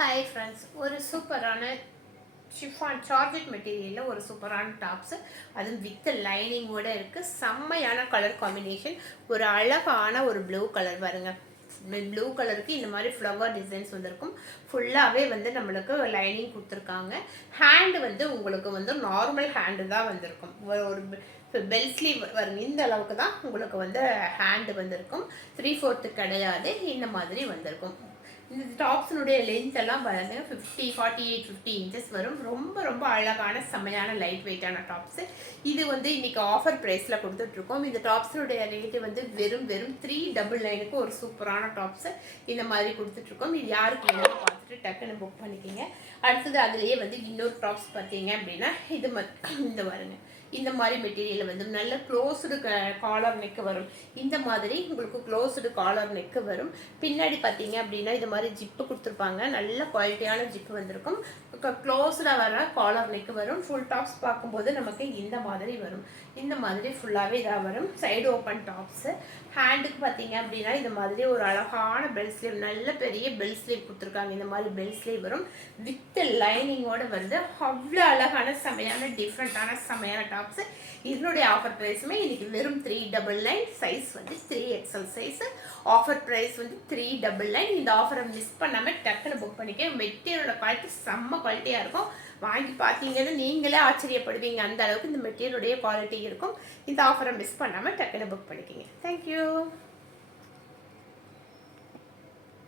Hi friends, ஒரு சூப்பரான chiffon சார்ஜெட் மெட்டீரியலில் ஒரு சூப்பரான டாப்ஸு, அதுவும் வித் லைனிங்கோட இருக்குது. செம்மையான கலர் காம்பினேஷன். ஒரு அழகான ஒரு ப்ளூ கலர் பாருங்க. ப்ளூ கலருக்கு இந்த மாதிரி ஃப்ளவர் டிசைன்ஸ் வந்திருக்கும். ஃபுல்லாகவே வந்து நம்மளுக்கு லைனிங் கொடுத்துருக்காங்க. ஹேண்டு வந்து உங்களுக்கு வந்து நார்மல் ஹேண்டு தான் வந்திருக்கும். ஒரு பெல் ஸ்லீவ் வருங்க, இந்த அளவுக்கு தான் உங்களுக்கு வந்து ஹேண்டு வந்திருக்கும். 3/4 கிடையாது, இந்த மாதிரி வந்திருக்கும். இந்த டாப்ஸினுடைய லென்த் எல்லாம் பாருங்க 50 இன்ச்சஸ் வரும். ரொம்ப ரொம்ப அழகான செம்மையான லைட் வெயிட்டான டாப்ஸு. இது வந்து இன்னைக்கு ஆஃபர் ப்ரைஸில் கொடுத்துட்ருக்கோம். இந்த டாப்ஸினுடைய ரேட்டு வந்து வெறும் 399க்கு ஒரு சூப்பரான டாப்ஸு இந்த மாதிரி கொடுத்துட்ருக்கோம். இது யாருக்கு வேணும்னு பார்த்துட்டு டக்குன்னு புக் பண்ணிக்கிங்க. அடுத்தது அதுலேயே வந்து இன்னொரு டாப்ஸ் பார்த்தீங்க அப்படின்னா இது இந்த பாருங்க, இந்த மாதிரி மெட்டீரியல் வந்து நல்ல க்ளோஸ்டு காலர் நெக்கு வரும். இந்த மாதிரி உங்களுக்கு க்ளோஸ்டு காலர் நெக்கு வரும். பின்னாடி பார்த்தீங்க அப்படின்னா இது மாதிரி ஜிப்பு கொடுத்துருப்பாங்க. நல்ல குவாலிட்டியான ஜிப்பு வந்திருக்கும். க்ளோஸ்டாக வர காலர் நெக்கு வரும். ஃபுல் டாப்ஸ் பார்க்கும்போது நமக்கு இந்த மாதிரி வரும். இந்த மாதிரி ஃபுல்லாகவே இதாக வரும். Side open tops. ஹேண்டுக்கு பார்த்தீங்க அப்படின்னா இந்த மாதிரி ஒரு அழகான பெல் ஸ்லீவ், நல்ல பெரிய பெல் ஸ்லீவ் கொடுத்துருக்காங்க. இந்த மாதிரி பெல் ஸ்லீவ் வரும். வித் லைனிங்கோடு வருது. அவ்வளோ அழகான செமையான டிஃப்ரெண்ட்டான செமையான டாப்ஸு. இதனுடைய ஆஃபர் ப்ரைஸுமே இன்னைக்கு வெறும் 399. சைஸ் வந்து 3XL சைஸு. ஆஃபர் ப்ரைஸ் வந்து 399. இந்த ஆஃபரை மிஸ் பண்ணாமல் டக்குன்னு புக் பண்ணிக்க. மெட்டீரியலோட குவாலிட்டி செம்ம குவாலிட்டியாக இருக்கும். வாங்கி பார்த்தீங்கன்னா நீங்களே ஆச்சரியப்படுவீங்க, அந்த அளவுக்கு இந்த மெட்டீரியலுடைய குவாலிட்டி இருக்கும். இந்த ஆஃபரை மிஸ் பண்ணாமல் டக்குன்னு புக் பண்ணிக்கிங்க. தேங்க்யூ.